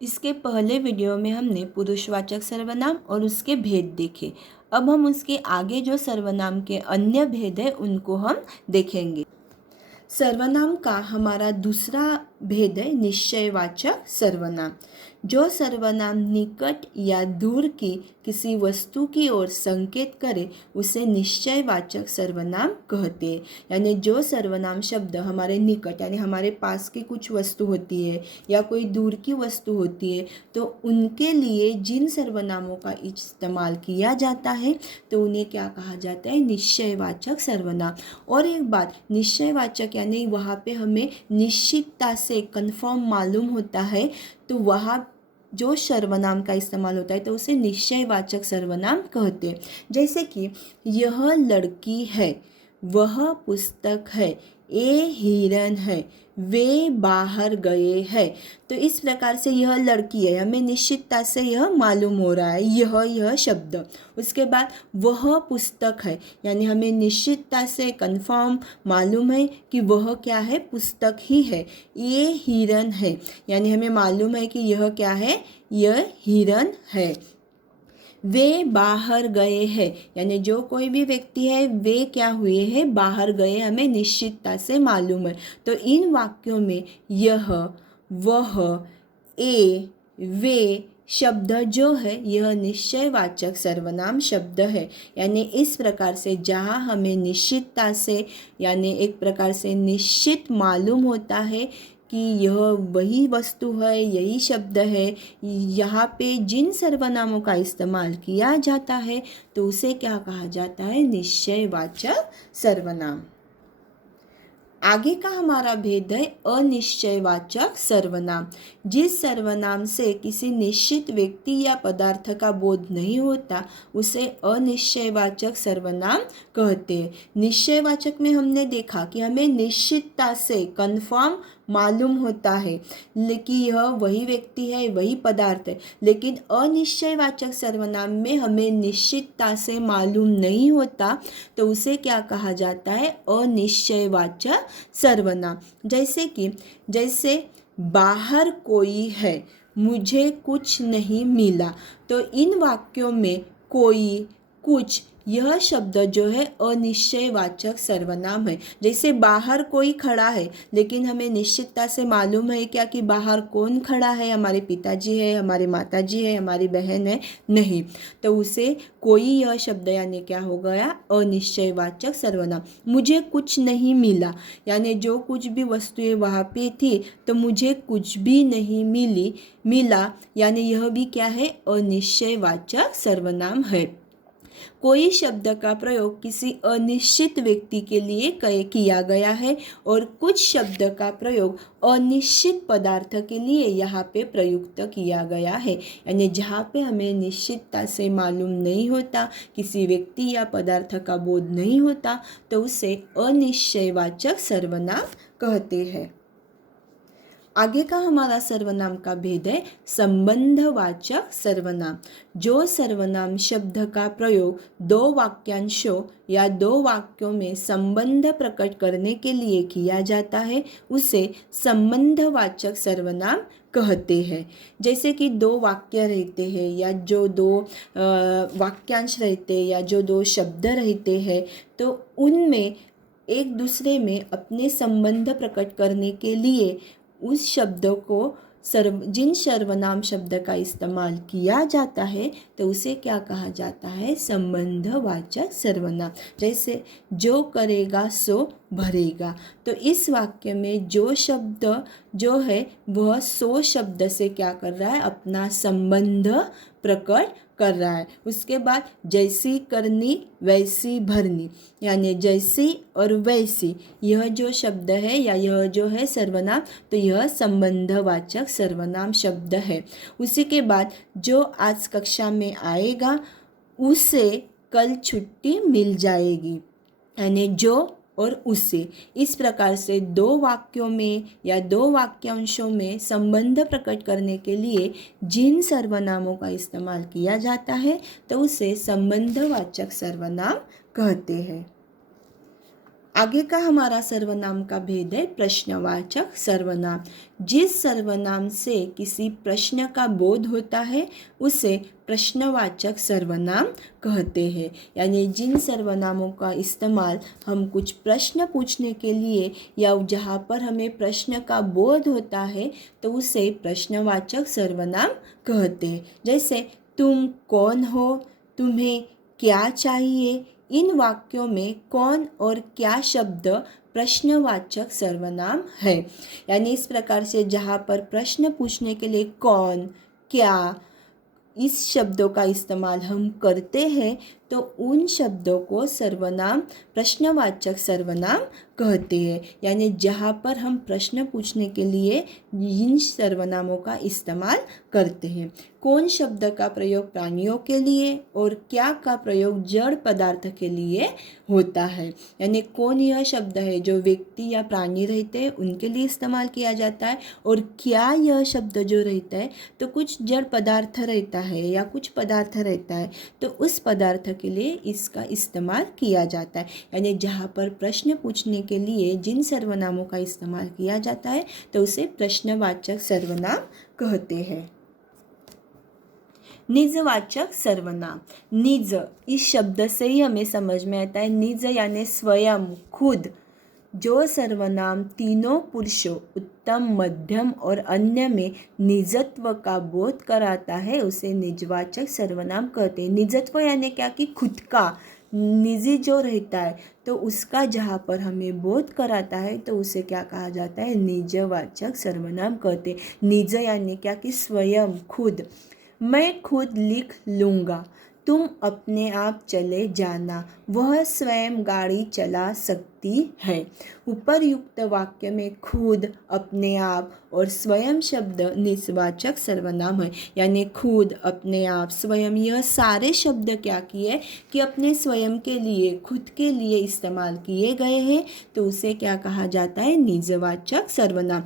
इसके पहले वीडियो में हमने पुरुषवाचक सर्वनाम और उसके भेद देखे। अब हम उसके आगे जो सर्वनाम के अन्य भेद है उनको हम देखेंगे। सर्वनाम का हमारा दूसरा भेद है निश्चयवाचक सर्वनाम। जो सर्वनाम निकट या दूर की किसी वस्तु की ओर संकेत करे उसे निश्चयवाचक सर्वनाम कहते हैं। यानी जो सर्वनाम शब्द हमारे निकट यानी हमारे पास की कुछ वस्तु होती है या कोई दूर की वस्तु होती है तो उनके लिए जिन सर्वनामों का इस्तेमाल किया जाता है तो उन्हें क्या कहा जाता है, निश्चयवाचक सर्वनाम। और एक बात, निश्चयवाचक यानी वहाँ पे हमें निश्चितता से कंफर्म मालूम होता है तो वहाँ जो सर्वनाम का इस्तेमाल होता है तो उसे निश्चयवाचक सर्वनाम कहते हैं। जैसे कि यह लड़की है, वह पुस्तक है, ये हिरन है, वे बाहर गए हैं। तो इस प्रकार से यह लड़की है, हमें निश्चितता से यह मालूम हो रहा है, यह शब्द। उसके बाद वह पुस्तक है यानी हमें निश्चितता से कंफर्म मालूम है कि वह क्या है, पुस्तक ही है। ये हिरन है यानी हमें मालूम है कि यह क्या है, यह हिरन है। वे बाहर गए हैं यानी जो कोई भी व्यक्ति है वे क्या हुए हैं, बाहर गए, हमें निश्चितता से मालूम है। तो इन वाक्यों में यह, वह, ए, वे शब्द जो है यह निश्चयवाचक सर्वनाम शब्द है। यानी इस प्रकार से जहाँ हमें निश्चितता से यानी एक प्रकार से निश्चित मालूम होता है कि यह वही वस्तु है, यही शब्द है, यहाँ पे जिन सर्वनामों का इस्तेमाल किया जाता है तो उसे क्या कहा जाता है, निश्चयवाचक सर्वनाम। आगे का हमारा भेद है अनिश्चयवाचक सर्वनाम। जिस सर्वनाम से किसी निश्चित व्यक्ति या पदार्थ का बोध नहीं होता उसे अनिश्चयवाचक सर्वनाम कहते हैं। निश्चयवाचक में हमने देखा कि हमें निश्चितता से कंफर्म मालूम होता है कि यह वही व्यक्ति है, वही पदार्थ है। लेकिन अनिश्चयवाचक सर्वनाम में हमें निश्चितता से मालूम नहीं होता तो उसे क्या कहा जाता है, अनिश्चयवाचक सर्वनाम। जैसे बाहर कोई है, मुझे कुछ नहीं मिला। तो इन वाक्यों में कोई, कुछ, यह शब्द जो है अनिश्चयवाचक सर्वनाम है। जैसे बाहर कोई खड़ा है लेकिन हमें निश्चितता से मालूम है क्या कि बाहर कौन खड़ा है, हमारे पिताजी है, हमारे माताजी है, हमारी बहन है, नहीं। तो उसे कोई यह शब्द यानी क्या हो गया, अनिश्चयवाचक सर्वनाम। मुझे कुछ नहीं मिला यानी जो कुछ भी वस्तुएं वहाँ पे थी तो मुझे कुछ भी नहीं मिला यानी यह भी क्या है, अनिश्चयवाचक सर्वनाम है। कोई शब्द का प्रयोग किसी अनिश्चित व्यक्ति के लिए किया गया है और कुछ शब्द का प्रयोग अनिश्चित पदार्थ के लिए यहाँ पे प्रयुक्त किया गया है। यानी जहाँ पे हमें निश्चितता से मालूम नहीं होता, किसी व्यक्ति या पदार्थ का बोध नहीं होता तो उसे अनिश्चयवाचक सर्वनाम कहते हैं। आगे का हमारा सर्वनाम का भेद है संबंधवाचक सर्वनाम। जो सर्वनाम शब्द का प्रयोग दो वाक्यांशों या दो वाक्यों में संबंध प्रकट करने के लिए किया जाता है उसे संबंधवाचक सर्वनाम कहते हैं। जैसे कि दो वाक्य रहते हैं या जो दो वाक्यांश रहते हैं या जो दो शब्द रहते हैं तो उनमें एक दूसरे में अपने संबंध प्रकट करने के लिए उस शब्द को जिन सर्वनाम शब्द का इस्तेमाल किया जाता है तो उसे क्या कहा जाता है, संबंधवाचक सर्वनाम। जैसे जो करेगा सो भरेगा। तो इस वाक्य में जो शब्द जो है वह सो शब्द से क्या कर रहा है, अपना संबंध प्रकट कर रहा है। उसके बाद जैसी करनी वैसी भरनी यानी जैसी और वैसी, यह जो शब्द है या यह जो है सर्वनाम तो यह संबंधवाचक सर्वनाम शब्द है। उसी के बाद जो आज कक्षा में आएगा उसे कल छुट्टी मिल जाएगी यानी जो और उसे। इस प्रकार से दो वाक्यों में या दो वाक्यांशों में संबंध प्रकट करने के लिए जिन सर्वनामों का इस्तेमाल किया जाता है तो उसे संबंधवाचक सर्वनाम कहते हैं। आगे का हमारा सर्वनाम का भेद है प्रश्नवाचक सर्वनाम। जिस सर्वनाम से किसी प्रश्न का बोध होता है उसे प्रश्नवाचक सर्वनाम कहते हैं। यानी जिन सर्वनामों का इस्तेमाल हम कुछ प्रश्न पूछने के लिए या जहाँ पर हमें प्रश्न का बोध होता है तो उसे प्रश्नवाचक सर्वनाम कहते हैं। जैसे तुम कौन हो, तुम्हें क्या चाहिए, इन वाक्यों में कौन और क्या शब्द प्रश्नवाचक सर्वनाम है। यानी इस प्रकार से जहाँ पर प्रश्न पूछने के लिए कौन, क्या, इस शब्दों का इस्तेमाल हम करते हैं तो उन शब्दों को सर्वनाम प्रश्नवाचक सर्वनाम कहते हैं। यानी जहाँ पर हम प्रश्न पूछने के लिए इन सर्वनामों का इस्तेमाल करते हैं। कौन शब्द का प्रयोग प्राणियों के लिए और क्या का प्रयोग जड़ पदार्थ के लिए होता है। यानी कौन यह शब्द है जो व्यक्ति या प्राणी रहते हैं उनके लिए इस्तेमाल किया जाता है, और क्या यह शब्द जो रहता है तो कुछ जड़ पदार्थ रहता है या कुछ पदार्थ रहता है तो उस पदार्थ के लिए इसका इस्तेमाल किया जाता है। यानी जहाँ पर प्रश्न पूछने के लिए जिन सर्वनामों का इस्तेमाल किया जाता है तो उसे प्रश्नवाचक सर्वनाम कहते हैं। निजवाचक सर्वनाम। निज इस शब्द से ही हमें समझ में आता है। निज यानी स्वयं, खुद। जो सर्वनाम तीनों पुरुषों उत्तम, मध्यम और अन्य में निजत्व का बोध कराता है उसे निजवाचक सर्वनाम कहते हैं। निजत्व यानी क्या कि खुद का, निजी जो रहता है तो उसका जहाँ पर हमें बोध कराता है तो उसे क्या कहा जाता है, निजवाचक सर्वनाम कहते हैं। निज यानी क्या कि स्वयं, खुद। मैं खुद लिख लूँगा, तुम अपने आप चले जाना, वह स्वयं गाड़ी चला सकती है। उपरयुक्त वाक्य में खुद, अपने आप और स्वयं शब्द निजवाचक सर्वनाम है। यानी खुद, अपने आप, स्वयं, यह सारे शब्द क्या किए कि अपने स्वयं के लिए, खुद के लिए इस्तेमाल किए गए हैं तो उसे क्या कहा जाता है, निजवाचक सर्वनाम।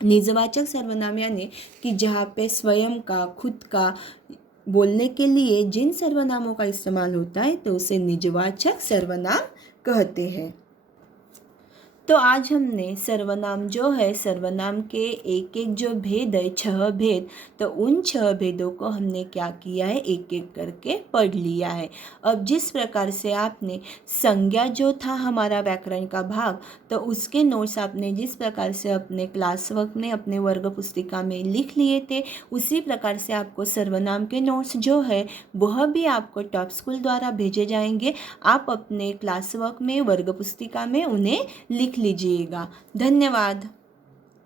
निजवाचक सर्वनाम यानी कि जहाँ पे स्वयं का, खुद का बोलने के लिए जिन सर्वनामों का इस्तेमाल होता है तो उसे निजवाचक सर्वनाम कहते हैं। तो आज हमने सर्वनाम जो है, सर्वनाम के एक एक जो भेद है, 6 भेद, तो उन 6 भेदों को हमने क्या किया है, एक एक करके पढ़ लिया है। अब जिस प्रकार से आपने संज्ञा जो था हमारा व्याकरण का भाग, तो उसके नोट्स आपने जिस प्रकार से अपने क्लास वर्क में, अपने वर्ग पुस्तिका में लिख लिए थे, उसी प्रकार से आपको सर्वनाम के नोट्स जो है वह भी आपको टॉप स्कूल द्वारा भेजे जाएंगे। आप अपने क्लास वर्क में, वर्ग पुस्तिका में उन्हें लिख लीजिएगा। धन्यवाद।